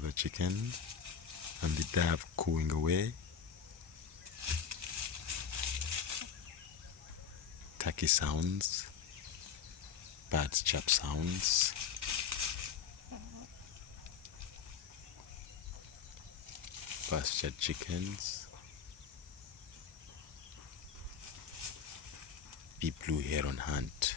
the chicken and the dove cooing away. Turkey sounds, birds chirp sounds, pastured chickens, deep blue heron hunt.